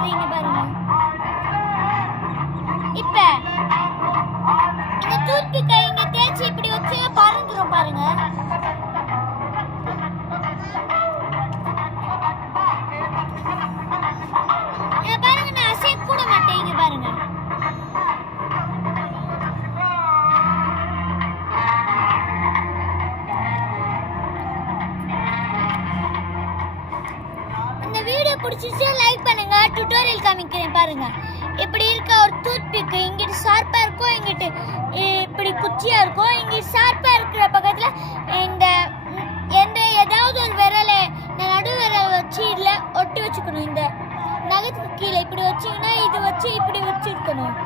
வச்சிடுறீங்க பாருங்க. இப்ப இந்த டூத்பிக்கை இங்க தேய்ச்சி இப்படி வச்சு பறந்துரும் பாருங்க. பாருங்க நான் அசைய கூட மாட்டேன். இங்க பாருங்க. இந்த வீடியோ பிடிச்சிருச்சா லைக் பண்ணுங்க. டியூட்டோரியல் காமிக்கிறேன் பாருங்க. இப்படி இருக்க ஒரு டூத்பிக் இங்கிட்டு ஷார்ப்பா இருக்கும், இங்கிட்டு இப்படி குச்சியா இருக்கும். இங்கிட்டு ஷார்ப்பா இருக்கிற பக்கத்துல இந்த ஏதாவது ஒரு விரலை இந்த நடு விரல் வச்சு இதுல ஒட்டி வச்சுக்கணும். இந்த நகத்துக்கு கீழே இப்படி வச்சீங்கன்னா இது வச்சு இப்படி வச்சிருக்கணும்.